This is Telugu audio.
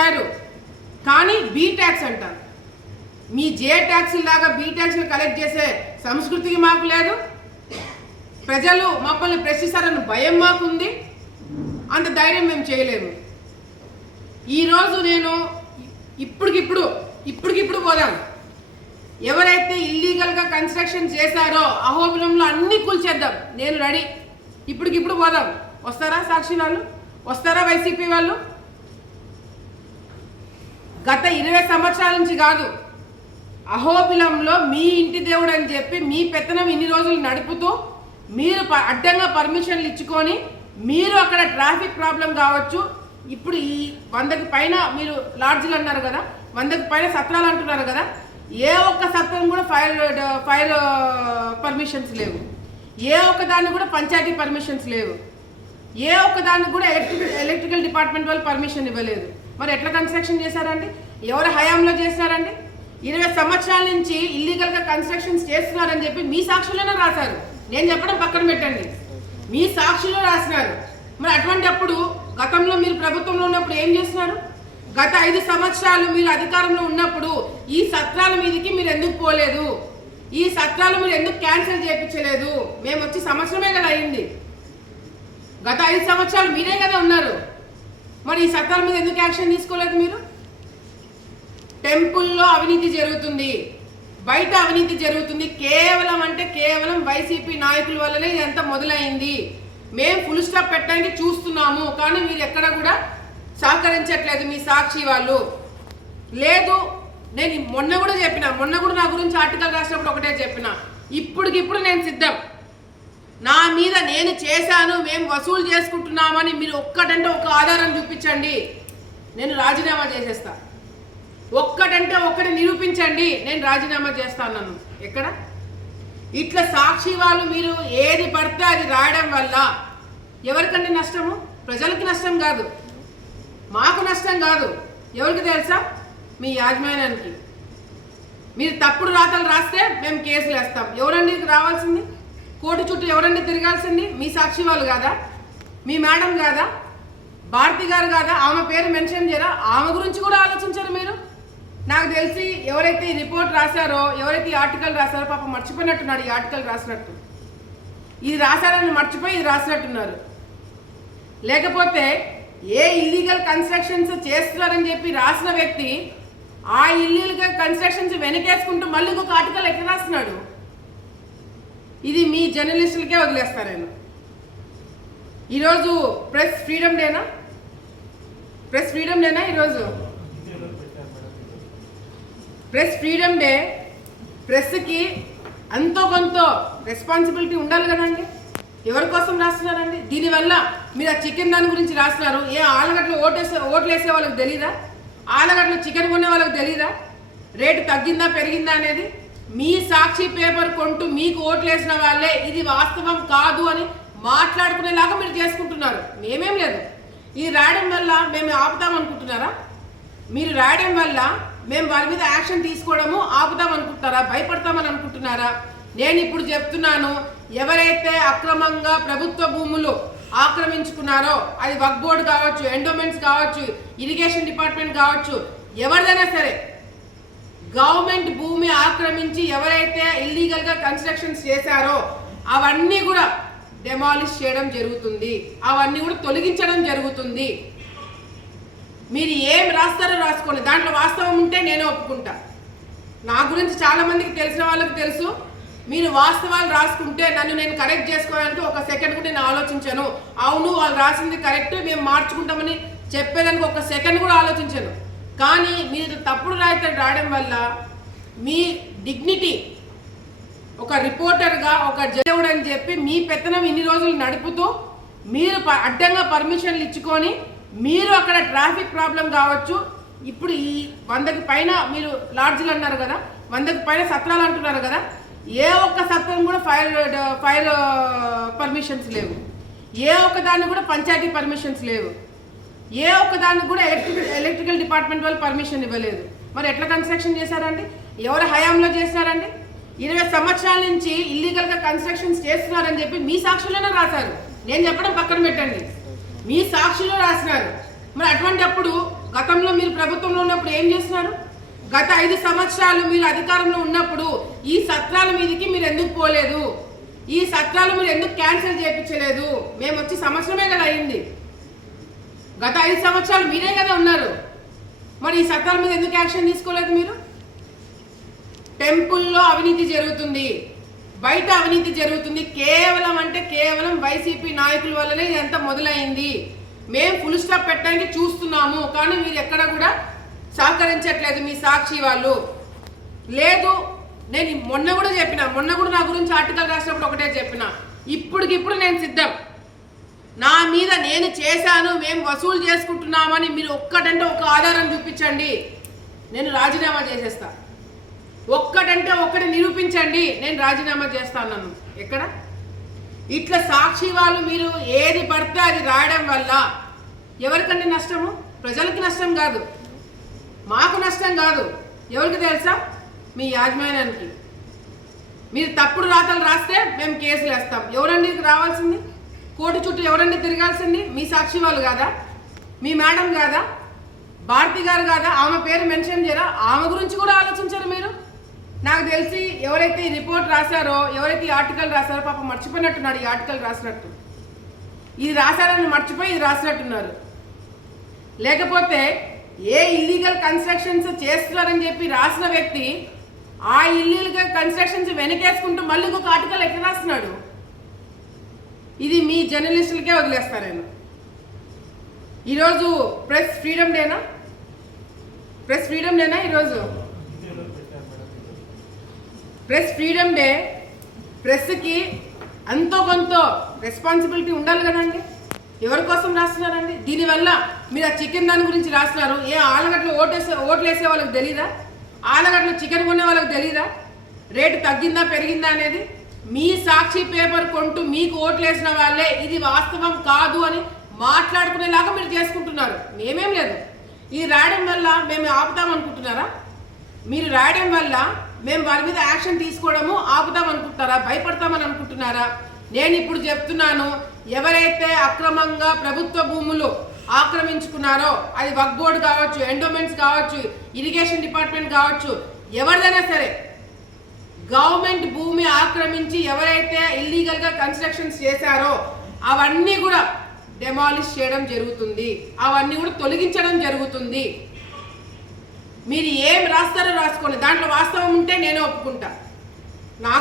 రాయరు, కానీ బీ ట్యాక్స్ అంటారు. మీ జే ట్యాక్సీ లాగా బీ ట్యాక్స్లు కలెక్ట్ చేసే సంస్కృతికి మాకు లేదు. ప్రజలు మమ్మల్ని ప్రశ్నిస్తారని భయం మాకుంది. అంత ధైర్యం మేము చేయలేము. ఈరోజు నేను ఇప్పటికిప్పుడు పోదాం. ఎవరైతే ఇల్లీగల్గా కన్స్ట్రక్షన్ చేశారో అహోబిలంలో అన్ని కూల్చేద్దాం. నేను రెడీ. ఇప్పటికిప్పుడు పోదాం. వస్తారా సాక్షి వాళ్ళు? వస్తారా వైసీపీ వాళ్ళు? గత 20 సంవత్సరాల నుంచి కాదు, అహోబిలంలో మీ ఇంటి దేవుడు అని చెప్పి మీ పెత్తనం ఇన్ని రోజులు నడుపుతూ మీరు అడ్డంగా పర్మిషన్లు ఇచ్చుకొని మీరు అక్కడ ట్రాఫిక్ ప్రాబ్లం కావచ్చు. ఇప్పుడు ఈ 100కి పైన మీరు లాడ్జ్లు అన్నారు కదా, 100కి పైన సత్రాలు అంటున్నారు కదా, ఏ ఒక్క సత్రం కూడా ఫైర్ పర్మిషన్స్ లేవు. ఏ ఒక్క దానికి కూడా పంచాయతీ పర్మిషన్స్ లేవు. ఏ ఒక్క దానికి కూడా ఎలక్ట్రికల్ డిపార్ట్మెంట్ వాళ్ళు పర్మిషన్ ఇవ్వలేదు. మరి ఎట్లా కన్స్ట్రక్షన్ చేశారండి? ఎవరు హయాంలో చేశారండి? 20 సంవత్సరాల నుంచి ఇల్లీగల్గా కన్స్ట్రక్షన్స్ చేస్తున్నారని చెప్పి మీ సాక్షుల్లోనే రాశారు. నేను చెప్పడం పక్కన పెట్టండి, మీ సాక్షులు రాసినారు. మరి అటువంటిప్పుడు గతంలో మీరు ప్రభుత్వంలో ఉన్నప్పుడు ఏం చేస్తున్నారు? గత 5 సంవత్సరాలు మీరు అధికారంలో ఉన్నప్పుడు ఈ సత్రాల మీదకి మీరు ఎందుకు పోలేదు? ఈ సత్రాలు మీరు ఎందుకు క్యాన్సిల్ చేయించలేదు? మేము వచ్చి సంవత్సరమే కదా అయింది. గత 5 సంవత్సరాలు మీరే కదా ఉన్నారు. మరి ఈ సత్రాల మీద ఎందుకు యాక్షన్ తీసుకోలేదు మీరు? టెంపుల్లో అవినీతి జరుగుతుంది, బయట అవినీతి జరుగుతుంది. కేవలం వైసీపీ నాయకుల వల్లనే ఇదంతా మొదలైంది. మేము ఫుల్ స్టాప్ పెట్టడానికి చూస్తున్నాము, కానీ మీరు ఎక్కడ కూడా సహకరించట్లేదు మీ సాక్షి వాళ్ళు. లేదు, నేను మొన్న కూడా నా గురించి ఆర్టికల్ రాసినప్పుడు ఒకటే చెప్పిన, ఇప్పటికిప్పుడు నేను సిద్ధం. నా మీద నేను చేశాను, మేము వసూలు చేసుకుంటున్నామని మీరు ఒక్కటంటే ఒక ఆధారం చూపించండి, నేను రాజీనామా చేసేస్తా. ఒక్కటంటే ఒక్కటి నిరూపించండి, నేను రాజీనామా చేస్తాను. ఎక్కడ ఇట్లా సాక్షి వాళ్ళు మీరు ఏది పడితే అది రాయడం వల్ల ఎవరికంటే నష్టము? ప్రజలకి నష్టం కాదు, మాకు నష్టం కాదు. ఎవరికి తెలుసా? మీ యాజమాన్యానికి. మీరు తప్పుడు రాతలు రాస్తే మేము కేసులు వేస్తాం. ఎవరండి రావాల్సింది? కోర్టు చుట్టూ ఎవరండి తిరగాల్సింది? మీ సాక్షి వాళ్ళు కాదా? మీ మేడం కాదా? భారతి గారు కాదా? ఆమె పేరు మెన్షన్ చేయరా? ఆమె గురించి కూడా ఆలోచించారు మీరు. నాకు తెలిసి ఎవరైతే ఈ రిపోర్ట్ రాశారో, ఎవరైతే ఈ ఆర్టికల్ రాశారో పాపం మర్చిపోయినట్టున్నాడు. ఈ ఆర్టికల్ రాసినట్టు, ఇది రాశారని మర్చిపోయి ఇది రాసినట్టున్నారు. లేకపోతే ఏ ఇల్లీగల్ కన్స్ట్రక్షన్స్ చేస్తున్నారని చెప్పి రాసిన వ్యక్తి ఆ ఇల్లీగల్ కన్స్ట్రక్షన్స్ వెనకేసుకుంటూ మళ్ళీ ఇంకొక ఆర్టికల్ ఎట్లా రాస్తున్నాడు? ఇది మీ జర్నలిస్టులకే వదిలేస్తారేను. ఈరోజు ప్రెస్ ఫ్రీడమ్ డేనా? ఈరోజు ప్రెస్ ఫ్రీడమ్ డే. ప్రెస్కి అంతో కొంత రెస్పాన్సిబిలిటీ ఉండాలి కదండి. ఎవరి కోసం రాస్తున్నారండి? దీనివల్ల మీరు ఆ చికెన్ దాని గురించి రాస్తున్నారు. ఏ ఆలగడ్డలు ఓట్లు వేసే వాళ్ళకి తెలీదా? ఆలగడ్డలు చికెన్ కొనే వాళ్ళకి తెలీదా రేటు తగ్గిందా పెరిగిందా అనేది? మీ సాక్షి పేపర్ కొంటూ మీకు ఓట్లు వేసిన వాళ్ళే ఇది వాస్తవం కాదు అని మాట్లాడుకునేలాగా మీరు చేసుకుంటున్నారు. మేమేం లేదు. ఇది రాయడం వల్ల మేము ఆపుతాం అనుకుంటున్నారా? మీరు రాయడం వల్ల మేము వాళ్ళ మీద యాక్షన్ తీసుకోవడము ఆపుతాం అనుకుంటున్నారా? భయపడతామని అనుకుంటున్నారా? నేను ఇప్పుడు చెప్తున్నాను, ఎవరైతే అక్రమంగా ప్రభుత్వ భూములు ఆక్రమించుకున్నారో, అది వక్ఫ్ బోర్డు కావచ్చు, ఎండోమెంట్స్ కావచ్చు, ఇరిగేషన్ డిపార్ట్మెంట్ కావచ్చు, ఎవరిదైనా సరే గవర్నమెంట్ భూమి ఆక్రమించి ఎవరైతే ఇల్లీగల్గా కన్స్ట్రక్షన్స్ చేశారో అవన్నీ కూడా డెమాలిష్ చేయడం జరుగుతుంది, అవన్నీ కూడా తొలగించడం జరుగుతుంది. మీరు ఏం రాస్తారో రాసుకోండి, దాంట్లో వాస్తవం ఉంటే నేను ఒప్పుకుంటా. నా గురించి చాలా మందికి తెలిసిన వాళ్ళకి తెలుసు. మీరు వాస్తవాలు రాసుకుంటే నన్ను నేను కరెక్ట్ చేసుకోవడానికి ఒక సెకండ్ కూడా నేను ఆలోచించాను. అవును వాళ్ళు రాసింది కరెక్ట్, మేము మార్చుకుంటామని చెప్పేదానికి ఒక సెకండ్ కూడా ఆలోచించాను. కానీ మీరు తప్పుడు రాయడం వల్ల మీ డిగ్నిటీ, ఒక రిపోర్టర్గా ఒక జడ్జి అని చెప్పి మీ పెత్తనం ఇన్ని రోజులు నడుపుతూ మీరు అడ్డంగా పర్మిషన్లు ఇచ్చుకొని మీరు అక్కడ ట్రాఫిక్ ప్రాబ్లం కావచ్చు. ఇప్పుడు ఈ 100కి పైన మీరు లాడ్జ్లు అన్నారు కదా, 100కి పైన సత్రాలు అంటున్నారు కదా, ఏ ఒక్క సత్రం కూడా ఫైర్ పర్మిషన్స్ లేవు. ఏ ఒక్క దానికి కూడా పంచాయతీ పర్మిషన్స్ లేవు. ఏ ఒక్క దానికి కూడా ఎలక్ట్రికల్ డిపార్ట్మెంట్ వాళ్ళు పర్మిషన్ ఇవ్వలేదు. మరి ఎట్లా కన్స్ట్రక్షన్ చేశారండి? ఎవరు హయాంలో చేశారండి? 20 సంవత్సరాల నుంచి ఇల్లీగల్గా కన్స్ట్రక్షన్స్ చేస్తున్నారని చెప్పి మీ సాక్షుల్లోనే రాశారు. నేను చెప్పడం పక్కన పెట్టండి, మీ సాక్షులు రాసినారు. మరి అటువంటిప్పుడు గతంలో మీరు ప్రభుత్వంలో ఉన్నప్పుడు ఏం చేస్తున్నారు? గత 5 సంవత్సరాలు మీరు అధికారంలో ఉన్నప్పుడు ఈ సత్రాల మీదకి మీరు ఎందుకు పోలేదు? ఈ సత్రాలు మీరు ఎందుకు క్యాన్సిల్ చేయించలేదు? మేము వచ్చి సంవత్సరమే కదా అయింది. గత 5 సంవత్సరాలు మీరే కదా ఉన్నారు. మరి ఈ సత్రాల మీద ఎందుకు యాక్షన్ తీసుకోలేదు మీరు? టెంపుల్లో అవినీతి జరుగుతుంది, బయట అవినీతి జరుగుతుంది. కేవలం అంటే కేవలం వైసీపీ నాయకుల వల్లనే ఇదంతా మొదలైంది. మేము ఫుల్ స్టాప్ పెట్టడానికి చూస్తున్నాము, కానీ మీరు ఎక్కడ కూడా సహకరించట్లేదు. మీ సాక్షి వాళ్ళు లేదు. నేను మొన్న కూడా చెప్పిన, మొన్న కూడా నా గురించి ఆర్టికల్ రాసినప్పుడు ఒకటే చెప్పిన, ఇప్పటికిప్పుడు నేను సిద్ధం. నా మీద నేను చేశాను, మేము వసూలు చేసుకుంటున్నామని మీరు ఒక్కటంటే ఒక ఆధారం చూపించండి, నేను రాజీనామా చేసేస్తా. ఒక్కటంటే ఒక్కటి నిరూపించండి, నేను రాజీనామా చేస్తాను. ఎక్కడ ఇట్లా సాక్షి వాళ్ళు మీరు ఏది పడితే అది రాయడం వల్ల ఎవరికంటే నష్టము? ప్రజలకి నష్టం కాదు, మాకు నష్టం కాదు. ఎవరికి తెలుసా? మీ యాజమాన్యానికి. మీరు తప్పుడు రాతలు రాస్తే మేము కేసులు వేస్తాం. ఎవరండి రావాల్సింది? కోర్టు చుట్టూ ఎవరండి తిరగాల్సింది? మీ సాక్షి వాళ్ళు కాదా? మీ మేడం కాదా? భారతి గారు కాదా? ఆమె పేరు మెన్షన్ చేయరా? ఆమె గురించి కూడా ఆలోచించారు మీరు? నాకు తెలిసి ఎవరైతే ఈ రిపోర్ట్ రాశారో, ఎవరైతే ఈ ఆర్టికల్ రాశారో పాపం మర్చిపోయినట్టున్నారు. ఈ ఆర్టికల్ రాసినట్టు, ఇది రాశారని మర్చిపోయి ఇది రాసినట్టున్నారు. లేకపోతే ఏ ఇల్లీగల్ కన్స్ట్రక్షన్స్ చేస్తున్నారని చెప్పి రాసిన వ్యక్తి ఆ ఇల్లీగల్ కన్స్ట్రక్షన్స్ వెనకేసుకుంటూ మళ్ళీ ఇంకొక ఆర్టికల్ ఎట్లా రాస్తున్నాడు? ఇది మీ జర్నలిస్టులకే వదిలేస్తారు. నేను ఈరోజు ప్రెస్ ఫ్రీడమ్ డేనా? ప్రెస్ ఫ్రీడమ్ డేనా ఈరోజు? Press freedom day. ప్రెస్కి ఎంతో కొంత రెస్పాన్సిబిలిటీ ఉండాలి కదండి. ఎవరి కోసం రాస్తున్నారండి? దీనివల్ల మీరు ఆ చికెన్ దాని గురించి రాస్తున్నారు. ఏ ఆలగడ్డలు ఓట్లు వేసే వాళ్ళకి తెలీదా? ఆలగడ్డలు చికెన్ కొనే వాళ్ళకి తెలీదా రేటు తగ్గిందా పెరిగిందా అనేది? మీ సాక్షి పేపర్ కొంటూ మీకు ఓట్లు వేసిన వాళ్ళే ఇది వాస్తవం కాదు అని మాట్లాడుకునేలాగా మీరు చేసుకుంటున్నారు. మేమేం లేదు. ఇది రాయడం వల్ల మేము ఆపుతాం అనుకుంటున్నారా? మీరు రాయడం వల్ల మేము వారి మీద యాక్షన్ తీసుకోవడము ఆపుతాం అనుకుంటున్నారా? భయపడతామని అనుకుంటున్నారా? నేను ఇప్పుడు చెప్తున్నాను, ఎవరైతే అక్రమంగా ప్రభుత్వ భూములు ఆక్రమించుకున్నారో, అది వక్ఫ్ బోర్డు కావచ్చు, ఎండోమెంట్స్ కావచ్చు, ఇరిగేషన్ డిపార్ట్మెంట్ కావచ్చు, ఎవరిదైనా సరే గవర్నమెంట్ భూమి ఆక్రమించి ఎవరైతే ఇల్లీగల్గా కన్స్ట్రక్షన్స్ చేశారో అవన్నీ కూడా డెమాలిష్ చేయడం జరుగుతుంది, అవన్నీ కూడా తొలగించడం జరుగుతుంది. మీరు ఏం రాస్తారో రాసుకోండి, దాంట్లో వాస్తవం ఉంటే నేను ఒప్పుకుంటా.